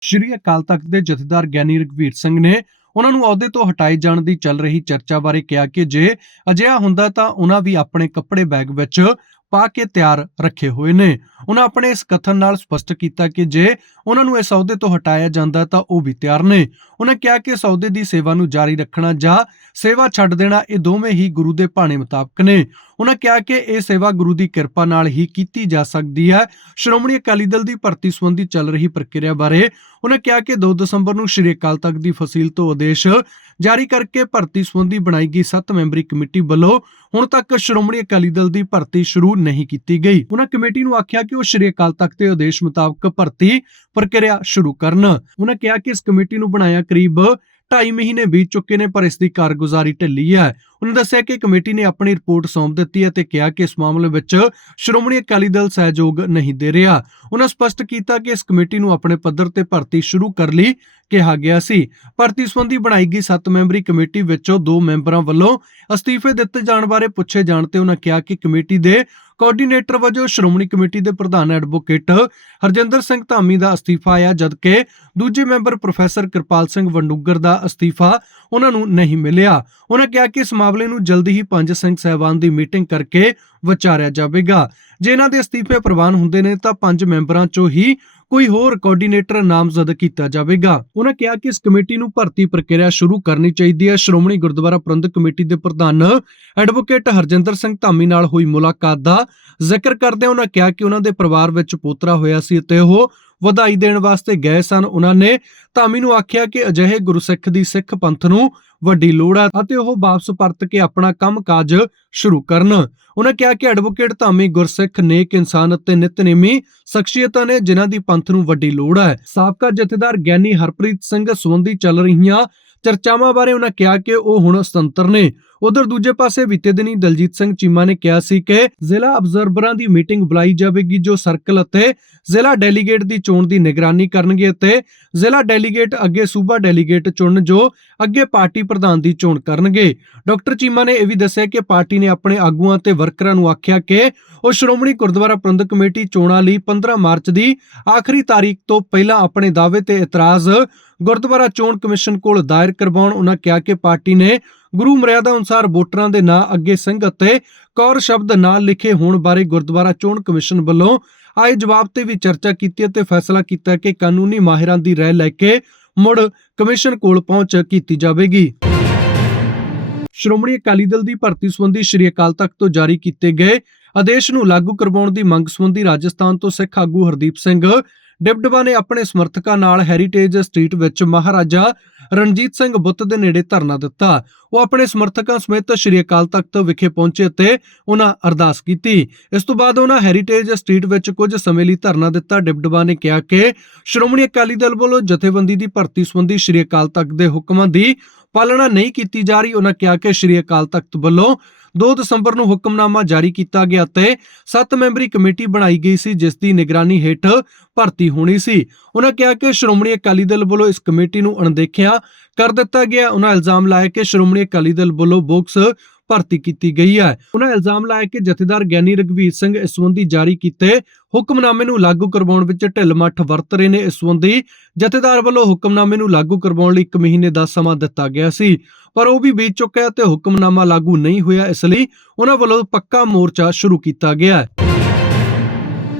ਸ਼੍ਰੀ ਅਕਾਲ ਤਖਤ ਦੇ ਜਥੇਦਾਰ ਗਿਆਨੀ ਰਘਵੀਰ ਸਿੰਘ ਨੇ ਉਹਨਾਂ ਨੂੰ ਅਹੁਦੇ ਤੋਂ ਹਟਾਏ ਜਾਣ ਦੀ ਚੱਲ ਰਹੀ ਚਰਚਾ ਬਾਰੇ ਕਿਹਾ ਕਿ ਜੇ ਅਜਿਹਾ ਹੁੰਦਾ ਤਾਂ ਉਹਨਾਂ ਵੀ ਆਪਣੇ ਕੱਪੜੇ ਬੈਗ ਵਿੱਚ ਪਾ ਕੇ ਤਿਆਰ ਰੱਖੇ ਹੋਏ ਨੇ। ਉਹਨਾਂ ਆਪਣੇ ਇਸ ਕਥਨ ਨਾਲ ਸਪਸ਼ਟ ਕੀਤਾ ਕਿ ਜੇ ਉਹਨਾਂ ਨੂੰ ਇਸ ਅਹੁਦੇ ਤੋਂ ਹਟਾਇਆ ਜਾਂਦਾ ਤਾਂ ਉਹ ਵੀ ਤਿਆਰ ਨੇ। ਉਹਨਾਂ ਕਿਹਾ ਕਿ ਇਸ ਅਹੁਦੇ ਦੀ ਸੇਵਾ ਨੂੰ ਜਾਰੀ ਰੱਖਣਾ ਜਾਂ ਸੇਵਾ ਛੱਡ ਦੇਣਾ ਇਹ ਦੋਵੇਂ ਹੀ ਗੁਰੂ ਦੇ ਭਾਣੇ ਮੁਤਾਬਕ ਨੇ। ਉਹਨਾਂ ਕਿਹਾ ਕਿ ਇਹ ਸੇਵਾ ਗੁਰੂ ਦੀ ਕਿਰਪਾ ਨਾਲ ਹੀ ਕੀਤੀ ਜਾ ਸਕਦੀ ਹੈ। ਸ਼੍ਰੋਮਣੀ ਅਕਾਲੀ ਦਲ ਦੀ ਭਰਤੀ ਸੰਬੰਧੀ ਚੱਲ ਰਹੀ ਪ੍ਰਕਿਰਿਆ ਬਾਰੇ ਉਹਨਾਂ ਕਿਹਾ ਕਿ 2 ਦਸੰਬਰ ਨੂੰ ਸ਼੍ਰੀ ਅਕਾਲ ਤਖਤ ਦੀ ਫਸੀਲ ਤੋਂ ਆਦੇਸ਼ ਜਾਰੀ ਕਰਕੇ ਭਰਤੀ ਸੰਬੰਧੀ ਬਣਾਈ ਗਈ 7 ਮੈਂਬਰੀ ਕਮੇਟੀ ਵੱਲੋਂ ਹੁਣ ਤੱਕ ਸ਼੍ਰੋਮਣੀ ਅਕਾਲੀ ਦਲ ਦੀ ਭਰਤੀ ਸ਼ੁਰੂ ਨਹੀਂ ਕੀਤੀ ਗਈ। ਉਹਨਾਂ ਕਮੇਟੀ ਨੂੰ ਆਖਿਆ ਕਿ ਉਹ ਸ਼੍ਰੀ ਅਕਾਲ ਤਖਤ ਦੇ ਆਦੇਸ਼ ਮੁਤਾਬਕ ਭਰਤੀ ਪ੍ਰਕਿਰਿਆ ਸ਼ੁਰੂ ਕਰਨ। ਉਹਨਾਂ ਕਿਹਾ ਕਿ ਇਸ ਕਮੇਟੀ ਨੂੰ ਬਣਾਇਆ ਕਰੀਬ 2.5 ਮਹੀਨੇ ਬੀਤ ਚੁੱਕੇ ਨੇ, ਪਰ ਇਸ ਦੀ ਕਾਰਗੁਜ਼ਾਰੀ ਢਿੱਲੀ ਹੈ। ਉਹਨਾਂ ਦੱਸਿਆ ਕਿ ਕਮੇਟੀ ਨੇ ਆਪਣੀ ਰਿਪੋਰਟ ਸੌਂਪ ਦਿੱਤੀ ਹੈ ਤੇ ਕਿਹਾ ਕਿ ਇਸ ਮਾਮਲੇ ਵਿੱਚ ਸ਼੍ਰੋਮਣੀ ਅਕਾਲੀ ਦਲ ਸਹਿਯੋਗ ਨਹੀਂ ਦੇ ਰਿਹਾ। ਉਹਨਾਂ ਸਪਸ਼ਟ ਕੀਤਾ ਕਿ ਇਸ ਕਮੇਟੀ ਨੂੰ ਆਪਣੇ ਪੱਧਰ ਤੇ ਭਰਤੀ ਸ਼ੁਰੂ ਕਰ ਲਈ ਕਿਹਾ ਗਿਆ ਸੀ। ਭਰਤੀ ਸੰਬੰਧੀ ਬਣਾਈ ਗਈ 7 ਮੈਂਬਰੀ ਕਮੇਟੀ ਵਿੱਚੋਂ ਦੋ ਮੈਂਬਰਾਂ ਵੱਲੋਂ ਅਸਤੀਫੇ ਦਿੱਤੇ ਜਾਣ ਬਾਰੇ ਪੁੱਛੇ ਜਾਣ ਤੇ ਉਹਨਾਂ ਕਿਹਾ ਕਿ ਕਮੇਟੀ ਦੇ ਕੋਆਰਡੀਨੇਟਰ ਵਜੋਂ ਸ਼੍ਰੋਮਣੀ ਕਮੇਟੀ ਦੇ ਪ੍ਰਧਾਨ ਐਡਵੋਕੇਟ ਹਰਜਿੰਦਰ ਸਿੰਘ ਧਾਮੀ ਦਾ ਅਸਤੀਫਾ ਆਇਆ, ਜਦਕਿ ਦੂਜੇ ਮੈਂਬਰ ਪ੍ਰੋਫੈਸਰ ਕਿਰਪਾਲ ਸਿੰਘ ਵੰਡੂਗਰ ਦਾ ਅਸਤੀਫਾ ਉਹਨਾਂ ਨੂੰ ਨਹੀਂ ਮਿਲਿਆ। ਉਹਨਾਂ ਕਿਹਾ ਕਿ ਇਸ ਮਾਮਲੇ ਨੂੰ ਜਲਦੀ ਹੀ ਪੰਜ ਸਿੰਘ ਸਹਿਬਾਨ ਦੀ ਮੀਟਿੰਗ ਕਰਕੇ ਵਿਚਾਰਿਆ ਜਾਵੇਗਾ। ਜੇ ਇਹਨਾਂ ਦੇ ਅਸਤੀਫੇ ਪ੍ਰਵਾਨ ਹੁੰਦੇ ਨੇ, ਤਾਂ ਪੰਜ ਮੈਂਬਰਾਂ ਚੋਂ ਹੀ ਕੋਈ ਹੋਰ ਕੋਆਰਡੀਨੇਟਰ ਨਾਮਜ਼ਦ ਕੀਤਾ ਜਾਵੇਗਾ। ਉਹਨਾਂ ਕਿਹਾ ਕਿ ਇਸ ਕਮੇਟੀ ਨੂੰ ਭਰਤੀ ਪ੍ਰਕਿਰਿਆ ਸ਼ੁਰੂ ਕਰਨੀ ਚਾਹੀਦੀ ਹੈ। ਸ਼੍ਰੋਮਣੀ ਗੁਰਦੁਆਰਾ ਪ੍ਰਬੰਧਕ ਕਮੇਟੀ ਦੇ ਪ੍ਰਧਾਨ ਐਡਵੋਕੇਟ ਹਰਜਿੰਦਰ ਸਿੰਘ ਧਾਮੀ ਨਾਲ ਹੋਈ ਮੁਲਾਕਾਤ ਦਾ ਜ਼ਿਕਰ ਕਰਦਿਆਂ ਉਹਨਾਂ ਕਿਹਾ ਕਿ ਉਹਨਾਂ ਦੇ ਪਰਿਵਾਰ ਵਿੱਚ ਪੋਤਰਾ ਹੋਇਆ ਸੀ ਅਤੇ ਉਹ ਵਧਾਈ ਦੇਣ ਵਾਸਤੇ ਗਏ ਸਨ। ਉਹਨਾਂ ਨੇ ਧਾਮੀ ਨੂੰ ਆਖਿਆ ਕਿ ਅਜਿਹੇ ਗੁਰਸਿੱਖ ਦੀ ਸਿੱਖ ਪੰਥ ਨੂੰ ਵੱਡੀ ਲੋੜ ਹੈ ਅਤੇ ਉਹ ਵਾਪਸ ਪਰਤ ਕੇ ਆਪਣਾ ਕੰਮਕਾਜ ਸ਼ੁਰੂ ਕਰਨ। ਉਹਨਾਂ ਕਿਹਾ ਕਿ ਐਡਵੋਕੇਟ ਧਾਮੀ ਗੁਰਸਿੱਖ ਨੇਕ ਇਨਸਾਨ ਅਤੇ ਨਿਤਨੇਮੀ ਸ਼ਖਸੀਅਤਾਂ ਨੇ ਜਿਨ੍ਹਾਂ ਦੀ ਪੰਥ ਨੂੰ ਵੱਡੀ ਲੋੜ ਹੈ। ਸਾਬਕਾ ਜਥੇਦਾਰ ਗਿਆਨੀ ਹਰਪ੍ਰੀਤ ਸਿੰਘ ਸੰਬੰਧੀ ਚੱਲ ਰਹੀਆਂ ਚਰਚਾਵਾਂ ਬਾਰੇ ਉਹਨਾਂ ਕਿਹਾ ਕਿ ਉਹ ਹੁਣ ਸੁਤੰਤਰ ਨੇ। ਉਧਰ ਦੂਜੇ ਪਾਸੇ ਬੀਤੇ ਦਿਨੀ ਦਲਜੀਤ ਸਿੰਘ ਚੀਮਾ ਨੇ ਕਿਹਾ ਸੀ ਕਿ ਜ਼ਿਲ੍ਹਾ ਅਬਜ਼ਰਵਰਾਂ ਦੀ ਮੀਟਿੰਗ ਬੁਲਾਈ ਜਾਵੇਗੀ, ਜੋ ਸਰਕਲ ਅਤੇ ਜ਼ਿਲ੍ਹਾ ਡੈਲੀਗੇਟ ਦੀ ਚੋਣ ਦੀ ਨਿਗਰਾਨੀ ਕਰਨਗੇ ਅਤੇ ਜ਼ਿਲ੍ਹਾ ਡੈਲੀਗੇਟ ਅੱਗੇ ਸੂਬਾ ਡੈਲੀਗੇਟ ਚੁਣਨ, ਜੋ ਅੱਗੇ ਪਾਰਟੀ ਪ੍ਰਧਾਨ ਦੀ ਚੋਣ ਕਰਨਗੇ। ਡਾਕਟਰ ਚੀਮਾ ਨੇ ਇਹ ਵੀ ਦੱਸਿਆ ਕਿ ਪਾਰਟੀ ਨੇ ਆਪਣੇ ਆਗੂਆਂ ਤੇ ਵਰਕਰਾਂ ਨੂੰ ਆਖਿਆ ਕਿ ਉਹ ਸ਼੍ਰੋਮਣੀ ਗੁਰਦੁਆਰਾ ਪ੍ਰਬੰਧਕ ਕਮੇਟੀ ਚੋਣਾਂ ਲਈ 15 ਮਾਰਚ ਦੀ ਆਖਰੀ ਤਾਰੀਖ ਤੋਂ ਪਹਿਲਾਂ ਆਪਣੇ ਦਾਅਵੇ ਤੇ ਇਤਰਾਜ਼ ਗੁਰਦੁਆਰਾ ਚੋਣ ਕਮਿਸ਼ਨ ਕੋਲ ਦਾਇਰ ਕਰਵਾਉਣ ਉਹਨਾਂ ਕਿਹਾ ਕਿ ਪਾਰਟੀ ਨੇ ਗੁਰੂ ਮਰਿਆਦਾ ਅਨੁਸਾਰ ਵੋਟਰਾਂ ਦੇ ਨਾਂ ਅੱਗੇ ਸਿੰਘ ਅਤੇ ਕੌਰ ਸ਼ਬਦ ਨਾਲ ਲਿਖੇ ਹੋਣ ਬਾਰੇ ਗੁਰਦੁਆਰਾ ਚੋਣ ਕਮਿਸ਼ਨ ਵੱਲੋਂ ਆਏ ਜਵਾਬ ਤੇ ਵੀ ਚਰਚਾ ਕੀਤੀ ਅਤੇ ਫੈਸਲਾ ਕੀਤਾ ਕਿ ਕਾਨੂੰਨੀ ਮਾਹਿਰਾਂ ਦੀ ਰਾਏ ਲੈ ਕੇ ਮੁੜ ਕਮਿਸ਼ਨ ਕੋਲ ਪਹੁੰਚ ਕੀਤੀ ਜਾਵੇਗੀ। ਸ਼੍ਰੋਮਣੀ ਅਕਾਲੀ ਦਲ ਦੀ ਭਰਤੀ ਸੰਬੰਧੀ ਸ਼੍ਰੀ ਅਕਾਲ ਤਖਤ ਤੋਂ ਜਾਰੀ ਕੀਤੇ ਗਏ ਆਦੇਸ਼ ਨੂੰ ਲਾਗੂ ਕਰਵਾਉਣ ਦੀ ਮੰਗ ਸੰਬੰਧੀ ਰਾਜਸਥਾਨ ਤੋਂ ਸਿੱਖ ਆਗੂ ਹਰਦੀਪ ਸਿੰਘ ਡਿਪਡਵਾ ਨੇ ਆਪਣੇ ਸਮਰਥਕਾਂ ਨਾਲ ਹੈਰੀਟੇਜ ਸਟਰੀਟ ਵਿੱਚ ਮਹਾਰਾਜਾ ਰਣਜੀਤ ਸਿੰਘ ਬੁੱਤ ਦੇ ਨੇੜੇ ਧਰਨਾ ਦਿੱਤਾ। ਉਹ ਆਪਣੇ ਸਮਰਥਕਾਂ ਸਮੇਤ ਸ਼੍ਰੀ ਅਕਾਲ ਤਖਤ ਵਿਖੇ ਪਹੁੰਚੇ ਅਤੇ ਉਹਨਾਂ ਅਰਦਾਸ ਕੀਤੀ। ਇਸ ਤੋਂ ਬਾਅਦ ਉਹਨਾਂ ਹੈਰੀਟੇਜ ਸਟਰੀਟ ਵਿੱਚ ਕੁਝ ਸਮੇਂ ਲਈ ਧਰਨਾ ਦਿੱਤਾ। ਡਿਪਡਵਾ ਨੇ ਕਿਹਾ ਕਿ ਸ਼੍ਰੋਮਣੀ ਅਕਾਲੀ ਦਲ ਵੱਲੋਂ ਜਥੇਬੰਦੀ ਦੀ ਭਰਤੀ ਸੰਬੰਧੀ ਸ਼੍ਰੀ ਅਕਾਲ ਤਖਤ ਦੇ ਹੁਕਮਾਂ ਦੀ ਪਾਲਣਾ ਨਹੀਂ ਕੀਤੀ ਜਾ ਰਹੀ। ਉਹਨਾਂ ਕਿਹਾ ਕਿ ਸ਼੍ਰੀ ਅਕਾਲ ਤਖਤ ਵੱਲੋਂ 2 ਦਸੰਬਰ ਨੂੰ ਹੁਕਮਨਾਮਾ ਜਾਰੀ ਕੀਤਾ ਗਿਆ ਤੇ 7 ਮੈਂਬਰੀ ਕਮੇਟੀ ਬਣਾਈ ਗਈ ਸੀ, ਜਿਸ ਦੀ ਨਿਗਰਾਨੀ ਹੇਠ ਭਰਤੀ ਹੋਣੀ ਸੀ। ਉਹਨਾਂ ਕਿਹਾ ਕਿ ਸ਼੍ਰੋਮਣੀ ਅਕਾਲੀ ਦਲ ਵੱਲੋਂ ਇਸ ਕਮੇਟੀ ਨੂੰ ਅਣਦੇਖਿਆ ਕਰ ਦਿੱਤਾ ਗਿਆ। ਉਹਨਾਂ ਇਲਜ਼ਾਮ ਲਾਇਆ ਕਿ ਸ਼੍ਰੋਮਣੀ ਅਕਾਲੀ ਦਲ ਵੱਲੋਂ ਬੋਕਸ ਭਰਤੀ ਕੀਤੀ ਗਈ ਹੈ। ਉਹਨਾਂ ਇਲਜ਼ਾਮ ਲਾਇਆ ਕਿ ਜਥੇਦਾਰ ਗਿਆਨੀ ਰਗਵੀਰ ਸਿੰਘ ਇਸ ਸੰਬੰਧੀ ਜਾਰੀ ਕੀਤੇ ਹੁਕਮਨਾਮੇ ਨੂੰ ਲਾਗੂ ਕਰਵਾਉਣ ਵਿੱਚ ਢਿੱਲ-ਮੱਠ ਵਰਤ ਰਹੇ ਨੇ। ਇਸ ਸੰਬੰਧੀ ਜਥੇਦਾਰ ਵੱਲੋਂ ਹੁਕਮਨਾਮੇ ਨੂੰ ਲਾਗੂ ਕਰਵਾਉਣ ਲਈ 1 ਮਹੀਨੇ ਦਾ ਸਮਾਂ ਦਿੱਤਾ ਗਿਆ ਸੀ। ਪਰ ਉਹ ਵੀ ਬੀਤ ਚੁੱਕਾ ਹੈ ਤੇ ਹੁਕਮਨਾਮਾ ਲਾਗੂ ਨਹੀਂ ਹੋਇਆ। ਇਸ ਲਈ ਉਹਨਾਂ ਵੱਲੋਂ ਪੱਕਾ ਮੋਰਚਾ ਸ਼ੁਰੂ ਕੀਤਾ ਗਿਆ ਹੈ।